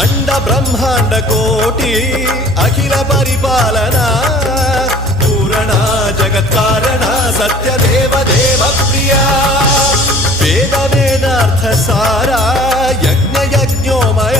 అండ బ్రహ్మాండ కోటి అఖిల పరిపాలన పూరణ జగత్కారణ సత్యదేవ దేవ ప్రియ వేద వేదార్థ సారా యజ్ఞ యజ్ఞోమయ